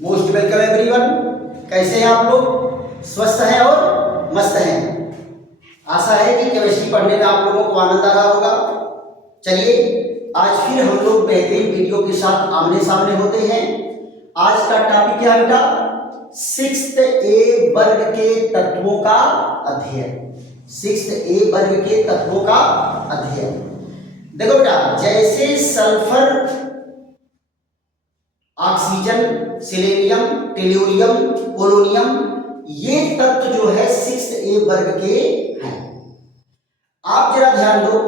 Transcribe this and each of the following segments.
Most welcome everyone. कैसे हैं आप लोग? स्वस्थ हैं और मस्त हैं। आशा है कि केमिस्ट्री पढ़ने में आप लोगों को आनंद आ रहा होगा। चलिए आज फिर हम लोग बेहतरीन वीडियो के साथ आमने सामने होते हैं। आज का टॉपिक क्या है बेटा? 6th ए वर्ग के तत्वों का अध्ययन। 6th ए वर्ग के तत्वों का अध्ययन। देखो बेटा, जैसे sulphur, oxygen, selenium, tellurium, polonium, ये तत्व जो है 6th ए वर्ग के हैं। आप जरा ध्यान दो,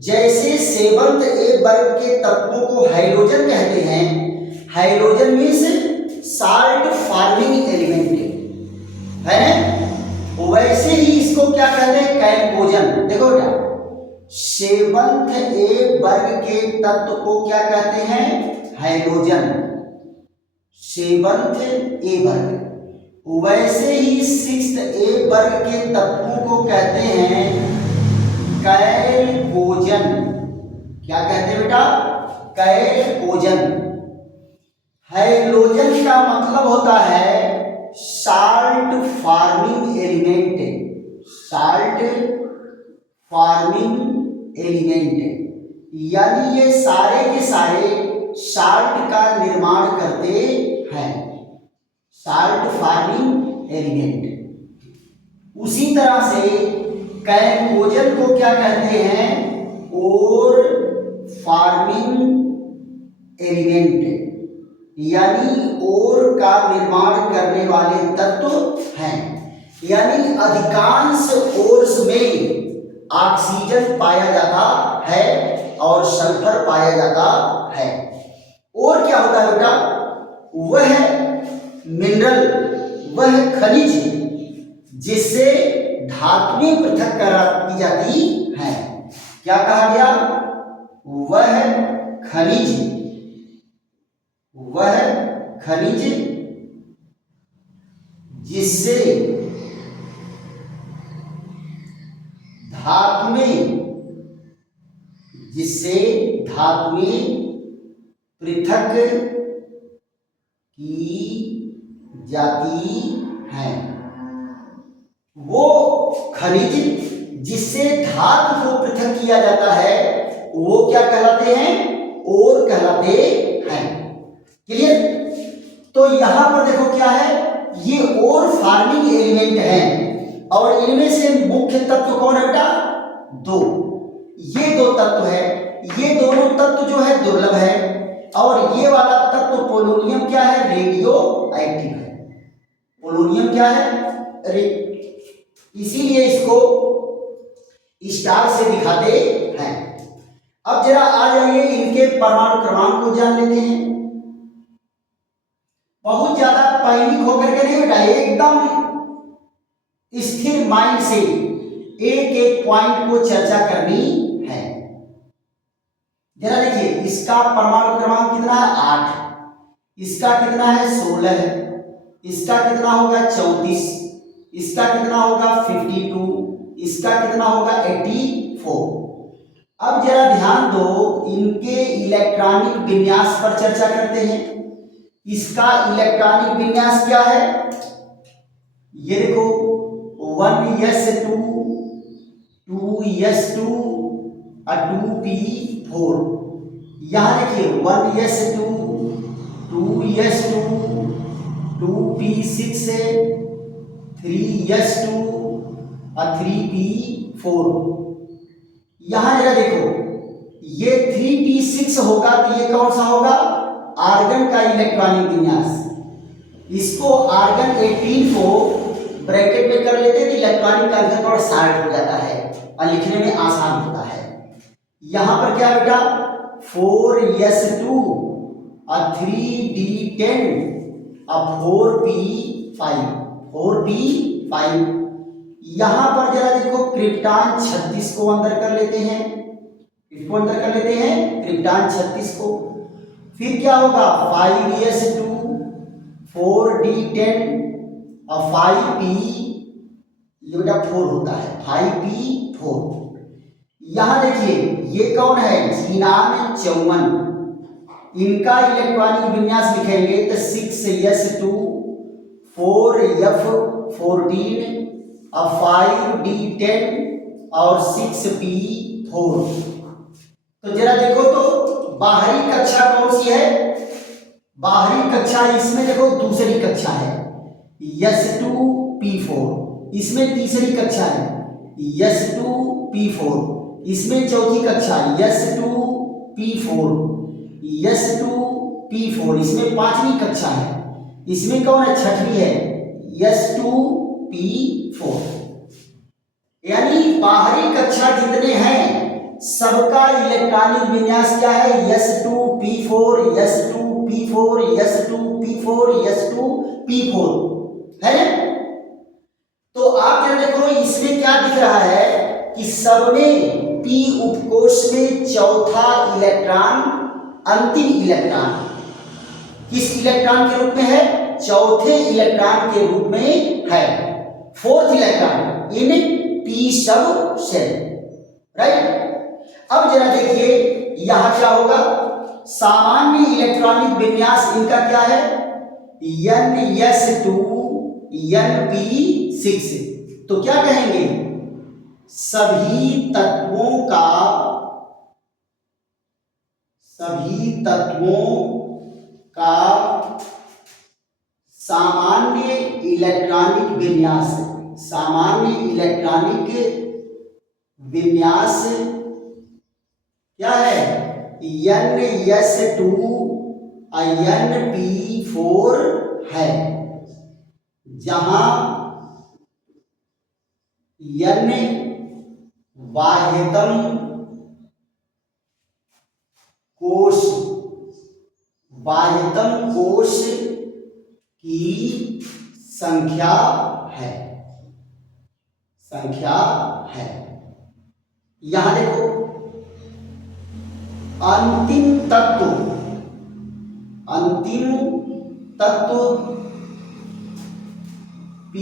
जैसे 7th ए वर्ग के तत्वों को हाइड्रोजन कहते हैं। Hydrogen means salt forming element है, वैसे ही इसको क्या कहते हैं? कैल्कोजन। देखो बेटा, 7th ए वर्ग के तत्व को क्या कहते हैं? हाइड्रोजन। 7th ए वर्ग, वैसे ही 6th ए वर्ग के तत्वों को कहते हैं कैल्कोजन। क्या कहते हैं बेटा? कैल्कोजन। हाइड्रोजन का मतलब होता है salt forming element. Salt forming element, यानी ये सारे के सारे साल्ट का निर्माण करते हैं। Salt forming element. उसी तरह से कैल्कोजन को क्या कहते हैं? ओर फॉर्मिंग एलिमेंट, यानी ओर का निर्माण करने वाले तत्व हैं। यानी अधिकांश ओर्स में ऑक्सीजन पाया जाता है और सल्फर पाया जाता है। और क्या होता है बेटा? वह मिनरल, वह खनिज जिससे धातुएं पृथक की जाती हैं। क्या कहा गया? वह खनिज, वह खनिज जिससे धातुएं पृथक की जाती हैं। वो खनिज जिससे धातु को पृथक किया जाता है, वो क्या कहलाते हैं? ओर कहलाते हैं। क्लियर? तो यहां पर देखो क्या है, ये ओर फॉर्मिंग एलिमेंट हैं और इनमें से मुख्य तत्व कौन है बेटा? दो। ये दो तत्व है। ये दोनों तत्व जो है दुर्लभ है और ये वाला तत्व पोलोनियम क्या है? रेडियो एक्टिव है। पोलोनियम क्या है? इसीलिए इसको स्टार से दिखाते हैं। अब जरा आ जाइए, इनके परमाणु क्रमांक को जान लेते हैं। बहुत ज्यादा पैनिक होकर के नहीं बेटा, एकदम स्थिर माइंड से एक एक पॉइंट को चर्चा करनी है। जरा देखिए, इसका परमाणु क्रमांक कितना है? 8। इसका कितना है? 16 है। इसका कितना होगा? 34। इसका कितना होगा? 52। इसका कितना होगा? 84। अब जरा ध्यान दो, इनके इलेक्ट्रॉनिक विन्यास पर चर्चा करते हैं। इसका इलेक्ट्रॉनिक विन्यास क्या है? ये देखो, 1s2 2s2 और 2p4। यहां देखिए 1s2 2s2 2p6 से 3s2 और 3p4। यहां जरा देखो, ये 3p6 होगा तो ये कौन सा होगा? आर्गन का इलेक्ट्रॉनिक विन्यास। इसको आर्गन 18 को ब्रैकेट में कर लेते तो इलेक्ट्रॉनिक का अंतर थोड़ा शार्ट हो जाता है और लिखने में आसान होता है। यहां पर क्या बेटा? 4s2 और 3d10 और 4p5। 4p5। यहां पर जरा देखो, क्रिप्टॉन 36 को अंदर कर लेते हैं। इसको अंदर कर लेते हैं क्रिप्टॉन 36 को। फिर क्या होगा? 5s2 4d10 और 5p, ये बेटा 4 होता है, 5p4। यहां देखिए, ये कौन है? Xenon 54। इनका इलेक्ट्रॉनिक विन्यास लिखेंगे तो 6s2 4f14 अब 5d10 और 6p4। तो जरा देखो तो बाहरी कक्षा कौन सी है? बाहरी कक्षा इसमें देखो दूसरी कक्षा है s2p4, इसमें तीसरी कक्षा है s2p4, इसमें चौथी कक्षा s2p4, s2p4, इसमें पांचवी कक्षा है, इसमें कौन है? छठवीं है s2p4। यानी बाहरी कक्षा जितने हैं सबका इलेक्ट्रॉनिक विन्यास क्या है? s2p4 s2p4 s2p4 s2p4 है। तो आप जरा देखो इसमें क्या दिख रहा है कि सब में p उपकोष में चौथा इलेक्ट्रॉन अंतिम इलेक्ट्रॉन किस इलेक्ट्रॉन के रूप में है? चौथे इलेक्ट्रॉन के रूप में है, fourth electron in p subshell, right. अब जरा देखिए यहां क्या होगा? सामान्य इलेक्ट्रॉनिक विन्यास इनका क्या है? ns2 np6। तो क्या कहेंगे? सभी तत्वों का सामान्य इलेक्ट्रॉनिक विन्यास क्या है? ns2 np4 है, जहां n बाह्यतम कोश की संख्या है। यहां देखो अंतिम तत्व p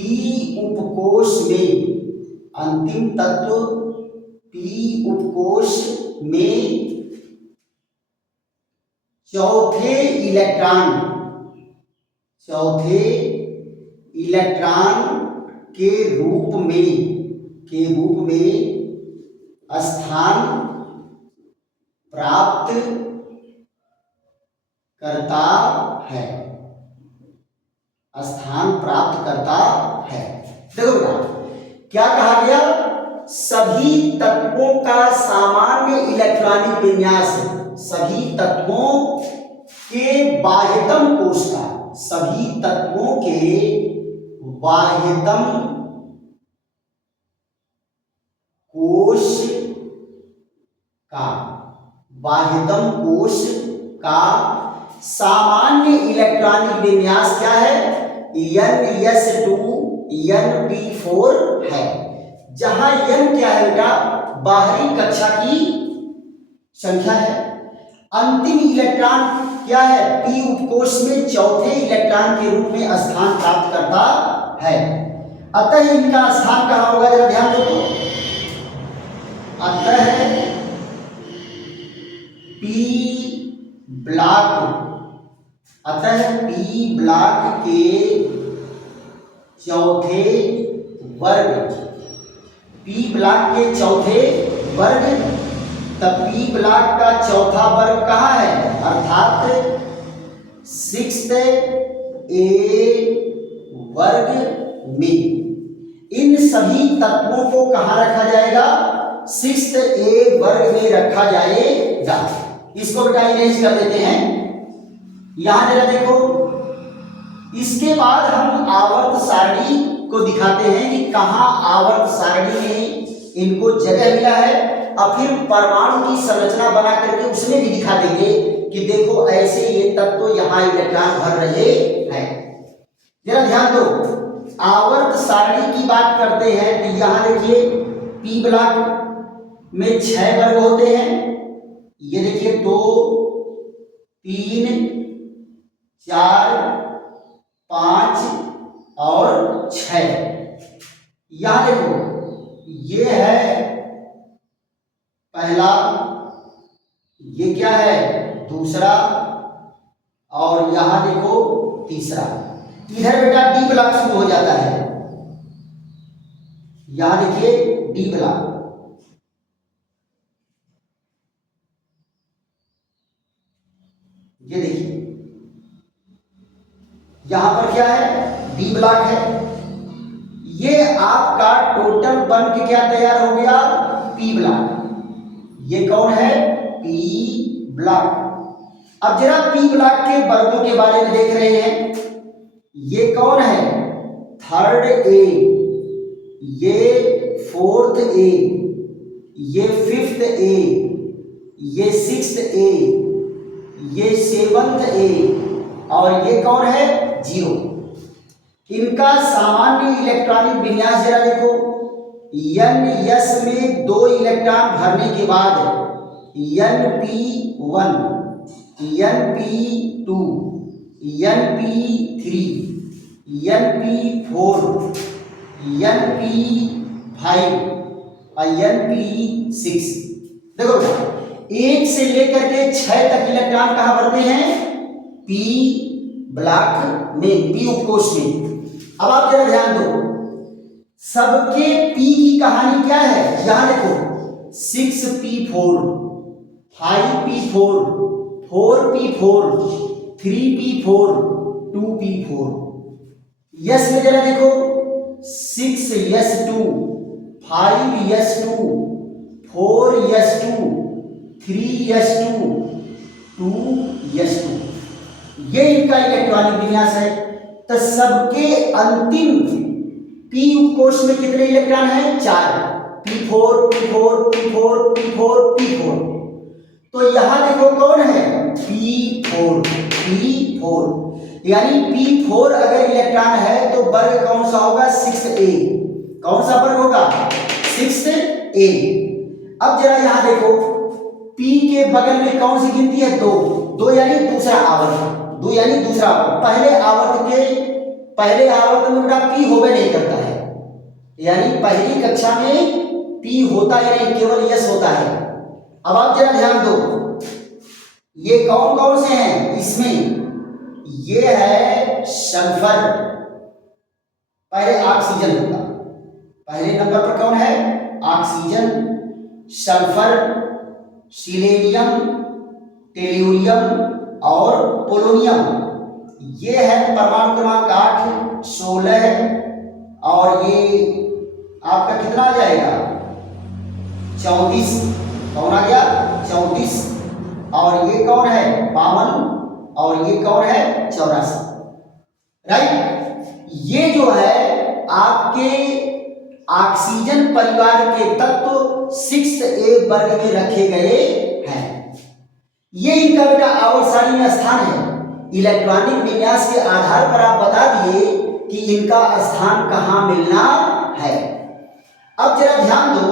उपकोष में चौथे इलेक्ट्रॉन के रूप में स्थान प्राप्त करता है। देखो बेटा क्या कहा गया? सभी तत्वों का सामान्य इलेक्ट्रॉनिक विन्यास, सभी तत्वों के बाह्यतम कोश का सामान्य इलेक्ट्रॉनिक विन्यास क्या है? ns2 np4 है, जहां n क्या है बेटा? बाहरी कक्षा की संख्या है। अंतिम इलेक्ट्रॉन क्या है? p उपकोष में चौथे इलेक्ट्रॉन के रूप में स्थान प्राप्त करता है। अतः इनका स्थान कहां होगा? जरा ध्यान दो तो। अतः p ब्लॉक के चौथे वर्ग तब p ब्लॉक का चौथा वर्ग कहाँ है? अर्थात 6th a वर्ग में। इन सभी तत्वों को कहाँ रखा जाएगा? 6th a वर्ग में रखा जाएगा। इसको बेटा इरेज कर देते हैं। यहां जरा देखो, इसके बाद हम आवर्त सारणी को दिखाते हैं कि कहां आवर्त सारणी में इनको जगह मिला है, और फिर परमाणु की संरचना बना करके उसमें भी दिखा देंगे कि देखो ऐसे ये तत्व यहां इलेक्ट्रॉन भर रहे हैं। जरा ध्यान दो, आवर्त सारणी की बात करते हैं तो यहां देखिए p ब्लॉक में 6 वर्ग होते हैं। ये देखिए 2 3 4 5 और 6। यहां देखो ये है पहला, ये क्या है? दूसरा, और यहां देखो तीसरा। इधर बेटा डी ब्लॉक शुरू हो जाता है, यहां देखिए डी ब्लॉक, ये देखिए यहां पर क्या है, डी ब्लॉक है। ये आपका टोटल बन के क्या तैयार हो गया, पी ब्लॉक। ये कौन है, पी ब्लॉक। अब जरा पी ब्लॉक के वर्गों के बारे में देख रहे हैं। ये कौन है, थर्ड ए, ये फोर्थ ए, ये फिफ्थ ए, ये सिक्स्थ ए, ये सेवंथ ए, और ये कौन है, जीरो। इनका सामान्य इलेक्ट्रॉनिक विन्यास जरा देखो। NS में 2 इलेक्ट्रॉन भरने के बाद NP1, NP2, NP3, NP4, NP5 और NP6। देखो 1 से लेकर के 6 तक इलेक्ट्रॉन कहां भरते हैं, पी ब्लॉक में, पी उपकोष में। अब आप जरा ध्यान दो, सबके पी की कहानी क्या है, यहां देखो 6p4, 5p4, 4p4, 3p4, 2p4। Yes में जरा देखो 6s2, 5s2, 4s2, 3s2, 2s2। ये इनका इलेक्ट्रॉनिक विन्यास है। तो सबके अंतिम पी उपकोष में कितने इलेक्ट्रॉन हैं, 4, p4, p4, p4, p4, p4। तो यहां देखो कौन है, p4, p4, यानी p4 अगर इलेक्ट्रॉन है तो वर्ग कौन सा होगा, 6a। कौन सा वर्ग होगा, 6a। अब जरा यहां देखो p के बगल में कौन सी गिनती है, 2, 2 यानी दूसरा आवर्त, 2 यानी दूसरा आवर्त। पहले आवर्त में बेटा पी होवे नहीं करता है, यानी पहली कक्षा में पी होता ही नहीं, केवल यस होता है। अब आप जरा ध्यान दो, ये कौन कौन से हैं इसमें, ये है सल्फर, पहले ऑक्सीजन होगा, पहले नंबर पर कौन है, ऑक्सीजन, सल्फर, सिलेनियम, टेल्यूरियम और पोलोनियम। ये है परमाणु क्रमांक 8, 16, और ये आपका कितना आ जाएगा, 34। कौन आ गया, 34। और ये कौन है, 52, और ये कौन है, 84। राइट। ये जो है आपके ऑक्सीजन परिवार के तत्व 6a वर्ग में रखे गए हैं। ये इनका बेटा आवर्त सारणी में स्थान है। इलेक्ट्रॉनिक विन्यास के आधार पर आप बता दिए कि इनका स्थान कहां मिलना है। अब जरा ध्यान दो,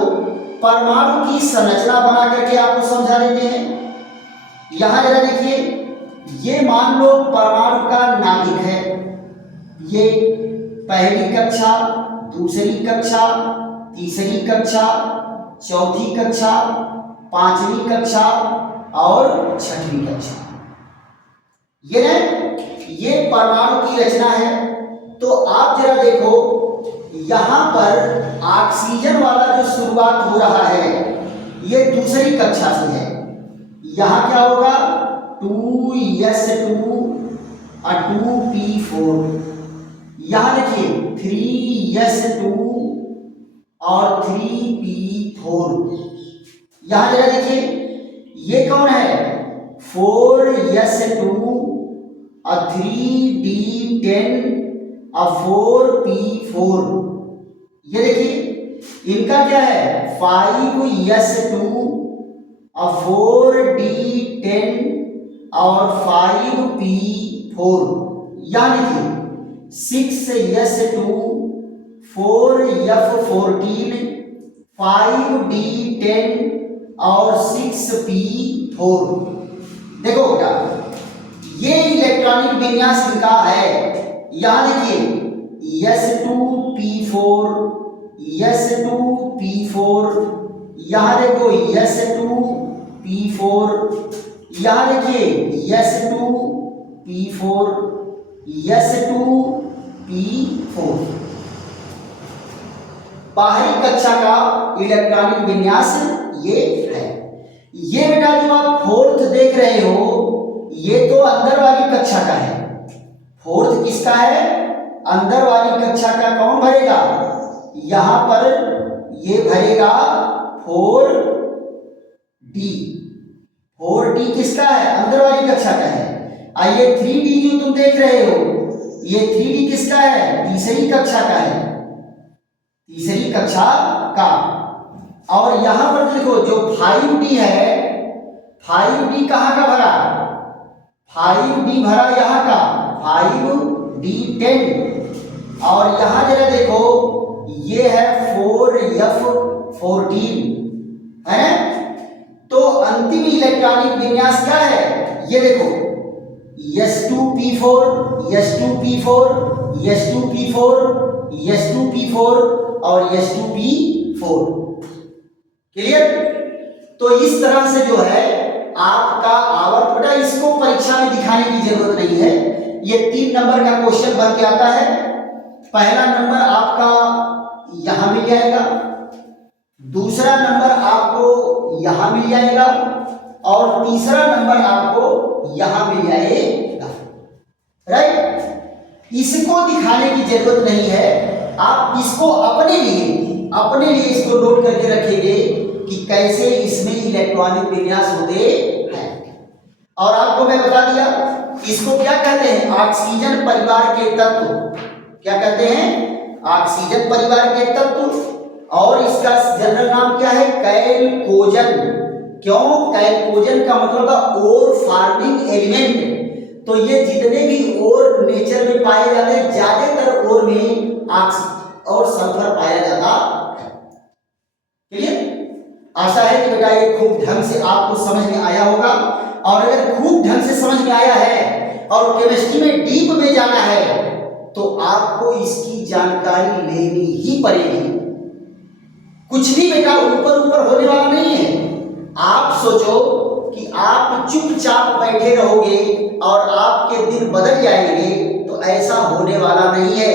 परमाणु की संरचना बना करके आपको समझा देते हैं। यहां जरा देखिए, ये मान लो परमाणु का नाभिक है, ये पहली कक्षा, दूसरी कक्षा, तीसरी कक्षा, चौथी कक्षा, पांचवी कक्षा और छठवीं कक्षा। ये परमाणु की रचना है। तो आप जरा देखो, यहां पर ऑक्सीजन वाला जो शुरुआत हो रहा है ये दूसरी कक्षा से है। यहां क्या होगा, 2s2 और 2p4। यहां देखिए 3s2 और 3p4। यहां जरा देखिए, ये कौन है, 4s2 और 3d10 और 4p4। ये देखिए इनका क्या है, 5s2 और 4d10 और 5p4। यानी कि 6s2, 4f14, 5d10 और 6p4। देखो बेटा, ये इलेक्ट्रॉनिक विन्यास इनका है। यहां देखिए s2p4, s2p4, यहां देखो s2p4, यहां देखिए s2p4, P4 S2P4 बाहरी कक्षा का इलेक्ट्रॉनिक विन्यास ये है। ये बेटा जो आप फोर्थ देख रहे हो ये तो अंदर वाली कक्षा का है। फोर्थ किसका है? अंदर वाली कक्षा का। कौन भरेगा? यहां पर ये भरेगा 4D। 4D किसका है? अंदर वाली कक्षा का है। ये 3D जो तुम देख रहे हो ये 3D किसका है? तीसरी कक्षा का है। तीसरी कक्षा का। और यहां पर देखो जो 5D है 5D कहां का भरा? 5D भरा यहां का 5D10। और यहां जरा देखो ये है 4F14 है। तो अंतिम इलेक्ट्रॉनिक विन्यास क्या है? ये देखो S2P4 S2P4 S2P4 S2P4 और S2P4। क्लियर? तो इस तरह से जो है आपका आवर्त बेटा इसको परीक्षा में दिखाने की जरूरत नहीं है। ये 3 नंबर का क्वेश्चन बन के आता है। पहला नंबर आपका यहां मिल जाएगा, दूसरा नंबर आपको यहां मिल जाएगा और तीसरा नंबर आपको यहां मिल जाएगा। राइट? इसको दिखाने की जरूरत नहीं है। आप इसको अपने लिए इसको नोट करके रखेंगे कि कैसे इसमें इलेक्ट्रॉनिक विन्यास होते हैं। और आपको मैं बता दिया इसको क्या कहते हैं? ऑक्सीजन परिवार के तत्व। क्या कहते हैं? ऑक्सीजन परिवार के तत्व। और इसका जनरल नाम क्या है? कैलकोजन। क्यों? कैलकोजन का मतलब था ओर फार्मिंग एलिमेंट। तो ये जितने भी ओर नेचर में पाए जाते हैं ज्यादातर ओर में ऑक्सीजन और सल्फर पाया जाता है। क्लियर? आशा है कि बेटा ये खूब ढंग से आपको समझ में आया होगा। और अगर खूब ढंग से समझ में आया है और केमिस्ट्री में डीप में जाना है तो आपको इसकी जानकारी लेनी ही पड़ेगी। कुछ भी बेटा ऊपर ऊपर होने वाला नहीं है। आप सोचो कि आप चुपचाप बैठे रहोगे और आपके दिन बदल जाएंगे, तो ऐसा होने वाला नहीं है।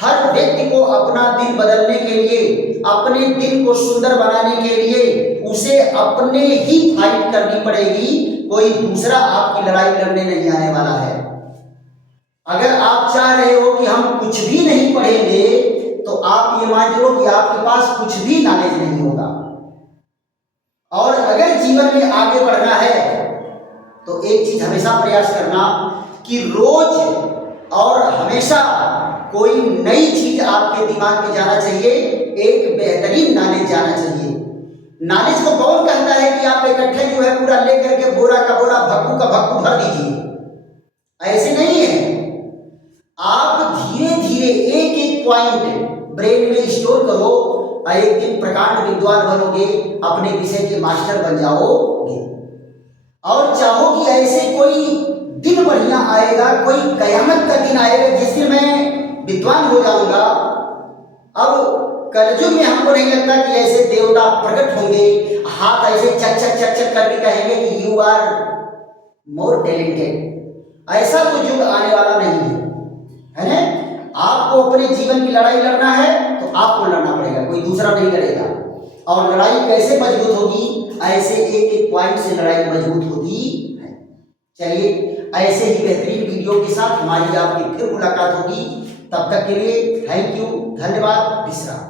हर व्यक्ति को अपना दिन बदलने के लिए, अपने दिन को सुंदर बनाने के लिए उसे अपने ही फाइट करनी पड़ेगी। कोई दूसरा आपकी लड़ाई लड़ने नहीं आने वाला है। अगर आप चाह रहे हो कि हम कुछ भी नहीं पढ़ेंगे तो आप ये मान लो कि आपके पास कुछ भी नॉलेज नहीं होगा। और अगर जीवन में आगे बढ़ना है तो एक चीज हमेशा प्रयास करना कि रोज और हमेशा कोई नई चीज आपके दिमाग में जाना चाहिए, एक बेहतरीन नॉलेज जाना चाहिए। नॉलेज को कौन कहता है कि आप इकट्ठे जो है पूरा लेकर के बोरा का बोरा भक्कू का भक्कू भर दीजिए? ऐसे नहीं है। आप धीरे धीरे एक एक पॉइंट ब्रेन में स्टोर करो और एक दिन प्रकांड विद्वान बनोगे, अपने विषय के मास्टर बन जाओगे। और चाहो कि ऐसे कोई दिन बढ़िया आएगा, कोई कयामत का दिन आएगा जिस दिन मैं विद्वान हो जाऊंगा। अब कलयुग में हमको नहीं लगता कि ऐसे देवता प्रकट होंगे, हाथ ऐसे चक चक चक चक करके कहेंगे कि यू आर मोर टैलेंटेड। ऐसा तो युग आने वाला नहीं है, है ना? आपको अपने जीवन की लड़ाई लड़ना है तो आपको लड़ना पड़ेगा, कोई दूसरा नहीं लड़ेगा। और लड़ाई कैसे मजबूत होगी? ऐसे एक एक पॉइंट से लड़ाई मजबूत होती है। चलिए ऐसे ही बेहतरीन वीडियो के साथ हमारी आपकी फिर मुलाकात होगी। तब तक के लिए थैंक यू, धन्यवाद, विश्राम।